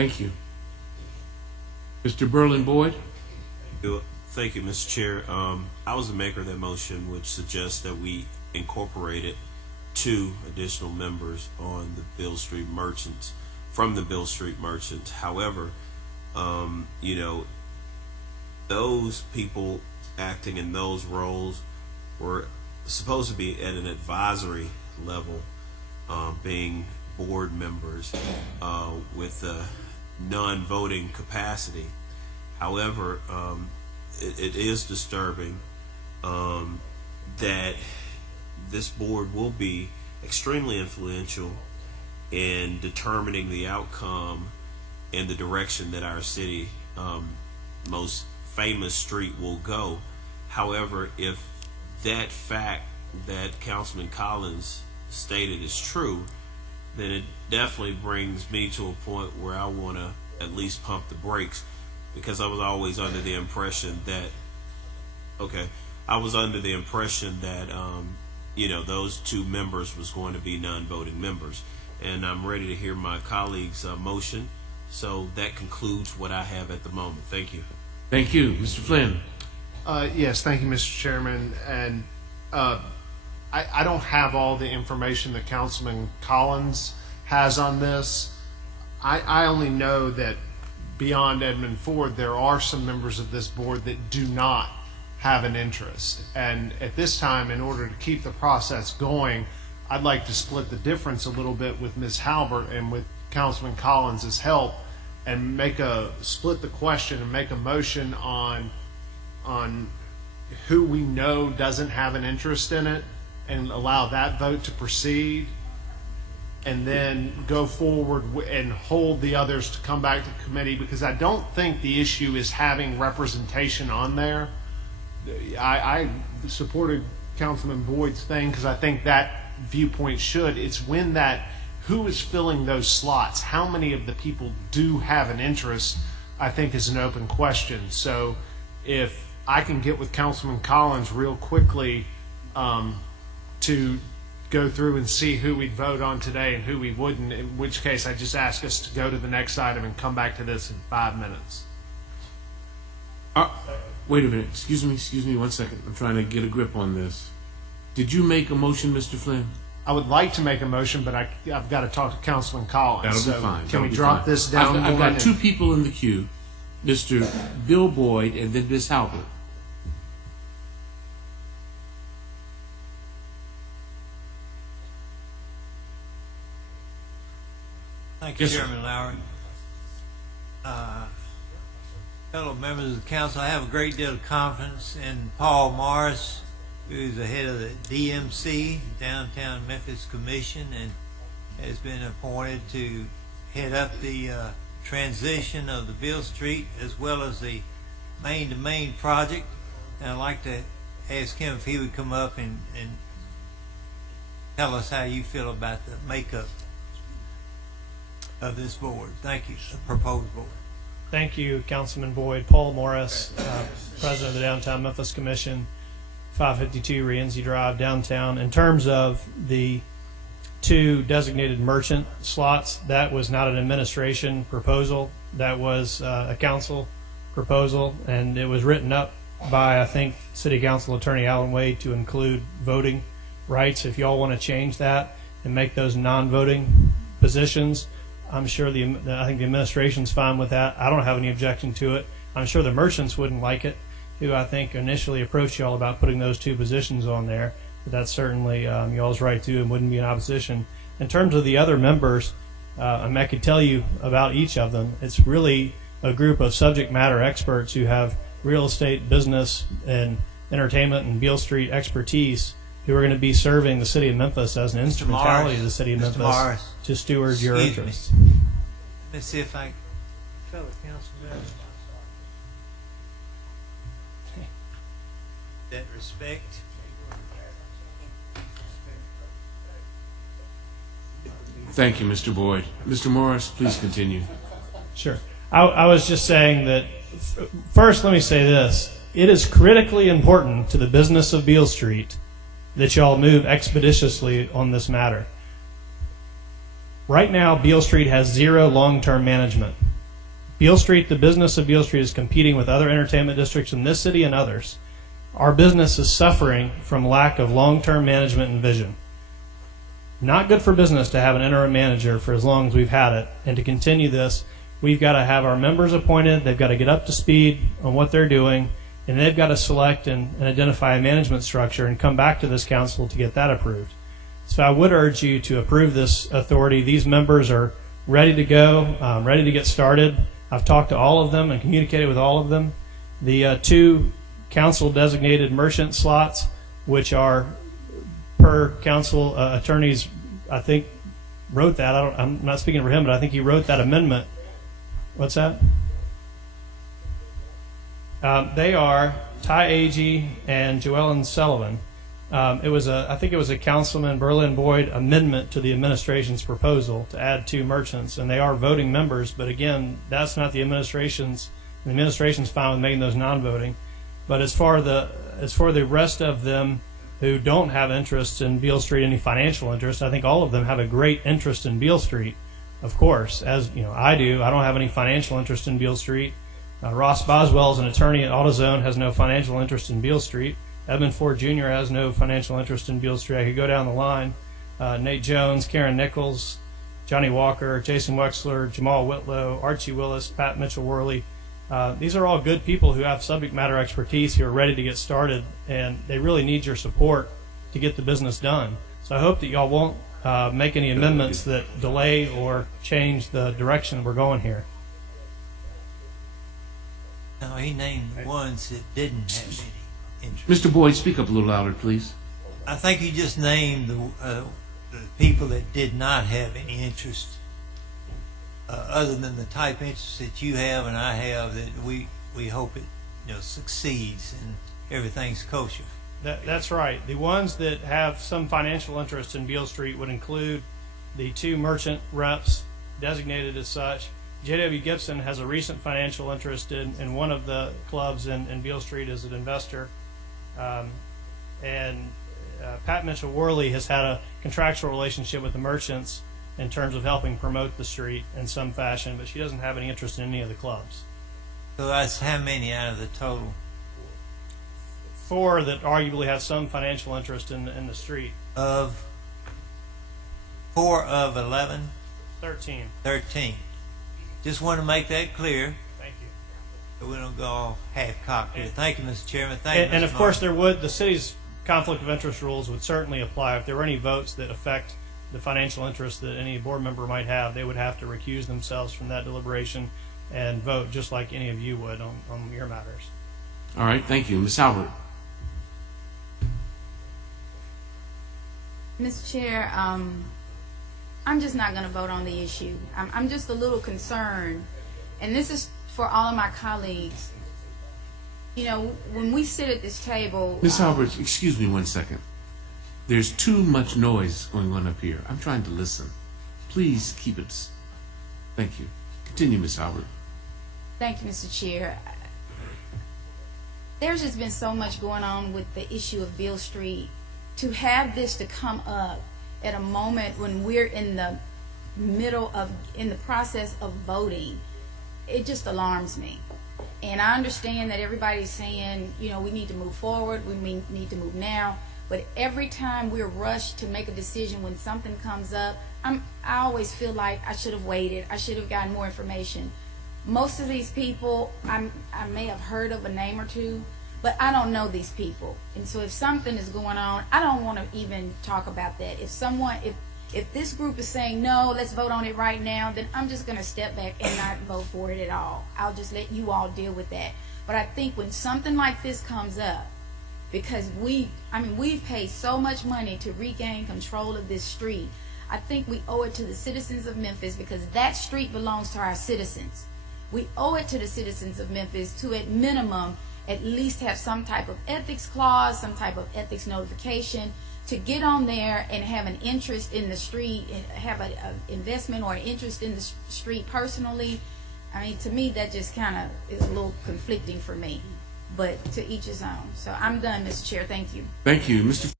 Thank you. Mr. Berlin-Boyd? Thank you, Mr. Chair. I was the maker of that motion, which suggests that we incorporated 2 additional members on the Beale Street merchants, from the Beale Street merchants. However, you know, those people acting in those roles were supposed to be at an advisory level, being board members with a non-voting capacity. However, it is disturbing that this board will be extremely influential in determining the outcome and the direction that our city most famous street will go. However, if that fact that Councilman Collins stated is true, then it definitely brings me to a point where I want to at least pump the brakes, because I was always under the impression that, you know, those 2 members was going to be non-voting members. And I'm ready to hear my colleagues' motion. So that concludes what I have at the moment. Thank you. Thank you. Mr. Flynn? Yes, thank you, Mr. Chairman. And I don't have all the information that Councilman Collins has on this. I only know that beyond Edmund Ford, there are some members of this board that do not have an interest. And at this time, in order to keep the process going, I'd like to split the difference a little bit with Ms. Halbert and with Councilman Collins' help, and split the question and make a motion on who we know doesn't have an interest in it, and allow that vote to proceed, and then go forward and hold the others to come back to committee, because I don't think the issue is having representation on there. I supported Councilman Boyd's thing because I think that viewpoint should. It's when who is filling those slots, how many of the people do have an interest, I think is an open question. So if I can get with Councilman Collins real quickly to go through and see who we'd vote on today and who we wouldn't, in which case I just ask us to go to the next item and come back to this in 5 minutes. Wait a minute. Excuse me 1 second. I'm trying to get a grip on this. Did you make a motion, Mr. Flynn? I would like to make a motion, but I've got to talk to Councilman Collins. That'll be fine. Can we drop this down? I've got 2 people in the queue, Mr. Bill Boyd and then Ms. Halbert. Thank you, Yes, Chairman Lowry. Fellow members of the council, I have a great deal of confidence in Paul Morris, who's the head of the DMC, Downtown Memphis Commission, and has been appointed to head up the transition of the Beale Street as well as the main-to-main project. And I'd like to ask him if he would come up and tell us how you feel about the makeup of this board. Thank you, the proposed board. Thank you, Councilman Boyd. Paul Morris, President of the Downtown Memphis Commission, 552 Rienzi Drive, downtown. In terms of the 2 designated merchant slots, that was not an administration proposal. That was a council proposal, and it was written up by, I think, City Council Attorney Alan Wade to include voting rights. If y'all want to change that and make those non-voting positions, I'm sure I think the administration's fine with that. I don't have any objection to it. I'm sure the merchants wouldn't like it, who I think initially approached y'all about putting those 2 positions on there. But that's certainly y'all's right too, and wouldn't be in opposition. In terms of the other members, I could tell you about each of them. It's really a group of subject matter experts who have real estate, business, and entertainment and Beale Street expertise, who are going to be serving the city of Memphis as an instrumentality of the city of Memphis to steward your interests. Let me see if I, fellow councilman, that respect. Thank you, Mr. Boyd. Mr. Morris, please continue. Sure. I was just saying that, first let me say this. It is critically important to the business of Beale Street that y'all move expeditiously on this matter. Right now, Beale Street has 0 long-term management. Beale Street, the business of Beale Street, is competing with other entertainment districts in this city and others. Our business is suffering from lack of long-term management and vision. Not good for business to have an interim manager for as long as we've had it, and to continue this, we've got to have our members appointed, they've got to get up to speed on what they're doing, and they've got to select and identify a management structure and come back to this council to get that approved. So I would urge you to approve this authority. These members are ready to go, ready to get started. I've talked to all of them and communicated with all of them. The two council designated merchant slots, which are per council attorneys, I think wrote that. I'm not speaking for him, but I think he wrote that amendment. What's that? They are Ty Agee and Joellen Sullivan. I think it was a Councilman Berlin Boyd amendment to the administration's proposal to add two merchants, and they are voting members. But again, that's not the administration's. The administration's fine with making those non-voting. But as for the rest of them who don't have interest in Beale Street, any financial interest, I think all of them have a great interest in Beale Street. Of course, as you know, I do. I don't have any financial interest in Beale Street. Ross Boswell is an attorney at AutoZone, has no financial interest in Beale Street. Edmund Ford Jr. has no financial interest in Beale Street. I could go down the line. Nate Jones, Karen Nichols, Johnny Walker, Jason Wexler, Jamal Whitlow, Archie Willis, Pat Mitchell-Worley. These are all good people who have subject matter expertise, who are ready to get started, and they really need your support to get the business done. So I hope that y'all won't make any amendments that delay or change the direction we're going here. No, he named the ones that didn't have any interest. Mr. Boyd, speak up a little louder, please. I think you just named the people that did not have any interest, other than the type interest that you have and I have, that we hope it succeeds and everything's kosher. That's right. The ones that have some financial interest in Beale Street would include the two merchant reps designated as such. J.W. Gibson has a recent financial interest in one of the clubs in Beale Street as an investor. And Pat Mitchell-Worley has had a contractual relationship with the merchants in terms of helping promote the street in some fashion, but she doesn't have any interest in any of the clubs. So that's how many out of the total? 4 that arguably have some financial interest in the street. Of 4 of 11? 13. 13. Just want to make that clear. Thank you. So we don't go off half-cocked here. Thank you, Mr. Chairman. Thank you, And Mr. of course, Martin. the city's conflict of interest rules would certainly apply. If there were any votes that affect the financial interest that any board member might have, they would have to recuse themselves from that deliberation and vote just like any of you would on your matters. All right, thank you. Ms. Halbert. Mr. Chair, I'm just not going to vote on the issue. I'm just a little concerned, and this is for all of my colleagues. You know, when we sit at this table... Ms. Halbert, excuse me 1 second. There's too much noise going on up here. I'm trying to listen. Please keep it. Thank you. Continue, Ms. Halbert. Thank you, Mr. Chair. There's just been so much going on with the issue of Beale Street. To have this to come up at a moment when we're in the process of voting, it just alarms me. And I understand that everybody's saying, you know, we need to move forward, we need to move now, but every time we're rushed to make a decision when something comes up, I always feel like I should have waited, I should have gotten more information. Most of these people, I may have heard of a name or two, but I don't know these people. And so if something is going on, I don't want to even talk about that. If this group is saying, no, let's vote on it right now, then I'm just going to step back and not vote for it at all. I'll just let you all deal with that. But I think when something like this comes up, because we've paid so much money to regain control of this street, I think we owe it to the citizens of Memphis, because that street belongs to our citizens. We owe it to the citizens of Memphis to, at minimum, at least have some type of ethics clause, some type of ethics notification, to get on there and have an interest in the street, and have an investment or an interest in the street personally. I mean, to me, that just kind of is a little conflicting for me. But to each his own. So I'm done, Mr. Chair. Thank you. Thank you. Mr.